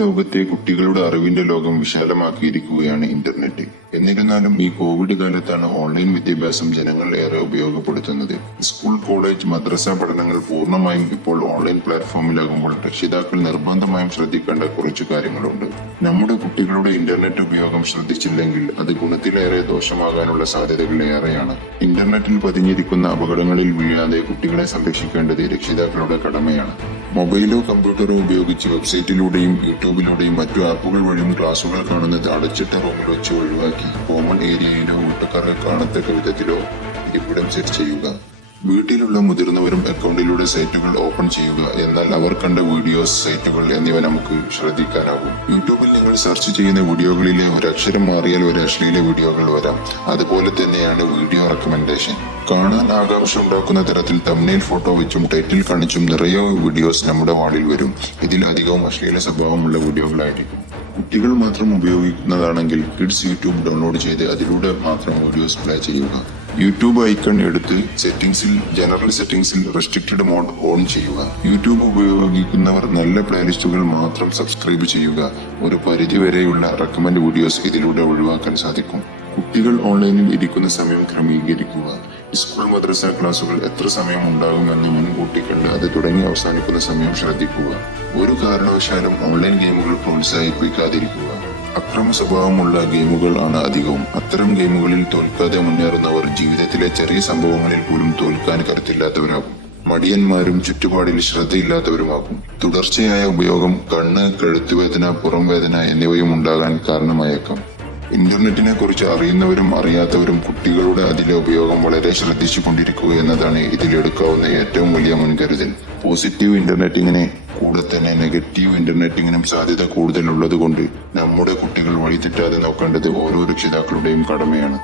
ലോകത്തെ കുട്ടികളുടെ അറിവിന്റെ ലോകം വിശാലമാക്കിയിരിക്കുകയാണ് ഇന്റർനെറ്റ്. എന്നിരുന്നാലും ഈ കോവിഡ് കാലത്താണ് ഓൺലൈൻ വിദ്യാഭ്യാസം ജനങ്ങൾ ഏറെ ഉപയോഗപ്പെടുത്തുന്നത്. സ്കൂൾ, കോളേജ്, മദ്രസ പഠനങ്ങൾ പൂർണ്ണമായും ഇപ്പോൾ ഓൺലൈൻ പ്ലാറ്റ്ഫോമിലാകുമ്പോൾ രക്ഷിതാക്കൾ നിർബന്ധമായും ശ്രദ്ധിക്കേണ്ട കുറച്ചു കാര്യങ്ങളുണ്ട്. നമ്മുടെ കുട്ടികളുടെ ഇന്റർനെറ്റ് ഉപയോഗം ശ്രദ്ധിച്ചില്ലെങ്കിൽ അത് ഗുണത്തിലേറെ ദോഷമാകാനുള്ള സാധ്യതകൾ ഏറെയാണ്. ഇന്റർനെറ്റിൽ പതിഞ്ഞിരിക്കുന്ന അപകടങ്ങളിൽ വീഴാതെ കുട്ടികളെ സംരക്ഷിക്കേണ്ടത് രക്ഷിതാക്കളുടെ കടമയാണ്. മൊബൈലോ കമ്പ്യൂട്ടറോ ഉപയോഗിച്ച് വെബ്സൈറ്റിലൂടെയും യൂട്യൂബിലൂടെയും മറ്റു ആപ്പുകൾ വഴിയും ക്ലാസുകൾ കാണുന്നത് അടച്ചിട്ട റൂമിൽ വെച്ച് ഒഴിവാക്കി കോമൺ ഏരിയയിലോ വീട്ടുകാർക്ക് കാണത്തക്ക വിധത്തിലോ ഇരിപ്പിടം സെറ്റ് ചെയ്യുക. വീട്ടിലുള്ള മുതിർന്നവരും അക്കൗണ്ടിലൂടെ സൈറ്റുകൾ ഓപ്പൺ ചെയ്യുക. എന്നാൽ അവർ കണ്ട വീഡിയോസ്, സൈറ്റുകൾ എന്നിവ നമുക്ക് ശ്രദ്ധിക്കാനാകും. യൂട്യൂബിൽ നിങ്ങൾ സെർച്ച് ചെയ്യുന്ന വീഡിയോകളിലെ ഒരക്ഷരം മാറിയാൽ ഒരു അശ്ലീല വീഡിയോകൾ വരാം. അതുപോലെ തന്നെയാണ് വീഡിയോ റെക്കമെൻഡേഷൻ. കാണാൻ ആകാംക്ഷ ഉണ്ടാക്കുന്ന തരത്തിൽ തംബ്നെയിൽ ഫോട്ടോ വെച്ചും ടൈറ്റിൽ കാണിച്ചും നിറയെ വീഡിയോസ് നമ്മുടെ വാളിൽ വരും. ഇതിൽ അധികവും അശ്ലീല സ്വഭാവമുള്ള വീഡിയോകളായിരിക്കും. കുട്ടികൾ മാത്രം ഉപയോഗിക്കുന്നതാണെങ്കിൽ കിഡ്സ് യൂട്യൂബ് ഡൗൺലോഡ് ചെയ്ത് അതിലൂടെ മാത്രം വീഡിയോസ് പ്ലേ ചെയ്യുക. യൂട്യൂബ് ഐക്കൺ എടുത്ത് ജനറൽ സെറ്റിംഗ്സിൽ റെസ്ട്രിക്റ്റഡ് മോഡ് ഓൺ ചെയ്യുക. യൂട്യൂബ് ഉപയോഗിക്കുന്നവർ നല്ല പ്ലേലിസ്റ്റുകൾ മാത്രം സബ്സ്ക്രൈബ് ചെയ്യുക. ഒരു പരിധി വരെയുള്ള റെക്കമെൻഡ് വീഡിയോസ് ഇതിലൂടെ ഒഴിവാക്കാൻ സാധിക്കും. കുട്ടികൾ ഓൺലൈനിൽ ഇരിക്കുന്ന സമയം ക്രമീകരിക്കുക. സ്കൂൾ, മദ്രസ ക്ലാസുകൾ എത്ര സമയം ഉണ്ടാകുമെന്ന് മുൻകൂട്ടി കണ്ട് അത് തുടങ്ങി അവസാനിക്കുന്ന സമയം ശ്രദ്ധിക്കുക. ഒരു കാരണവശാലും ഓൺലൈൻ ഗെയിമുകൾ പ്രോത്സാഹിപ്പിക്കാതിരിക്കുക. അക്രമ സ്വഭാവമുള്ള ഗെയിമുകൾ ആണ് അധികവും. അത്തരം ഗെയിമുകളിൽ തോൽക്കാതെ മുന്നേറുന്നവർ ജീവിതത്തിലെ ചെറിയ സംഭവങ്ങളിൽ പോലും തോൽക്കാൻ കരുത്തില്ലാത്തവരാകും. മടിയന്മാരും ചുറ്റുപാടിൽ ശ്രദ്ധയില്ലാത്തവരുമാകും. തുടർച്ചയായ ഉപയോഗം കണ്ണ്, കഴുത്തുവേദന, പുറം വേദന എന്നിവയും ഉണ്ടാകാൻ കാരണമായേക്കാം. ഇന്റർനെറ്റിനെ കുറിച്ച് അറിയുന്നവരും അറിയാത്തവരും കുട്ടികളുടെ അതിലെ ഉപയോഗം വളരെ ശ്രദ്ധിച്ചു കൊണ്ടിരിക്കുക എന്നതാണ് ഇതിലെടുക്കാവുന്ന ഏറ്റവും വലിയ മുൻകരുതൽ. പോസിറ്റീവ് ഇന്റർനെറ്റിങ്ങിനെ കൂടെ തന്നെ നെഗറ്റീവ് ഇന്റർനെറ്റിങ്ങിനും സാധ്യത കൂടുതലുള്ളത് കൊണ്ട് നമ്മുടെ കുട്ടികൾ വഴിതെറ്റാതെ നോക്കേണ്ടത് ഓരോ രക്ഷിതാക്കളുടെയും കടമയാണ്.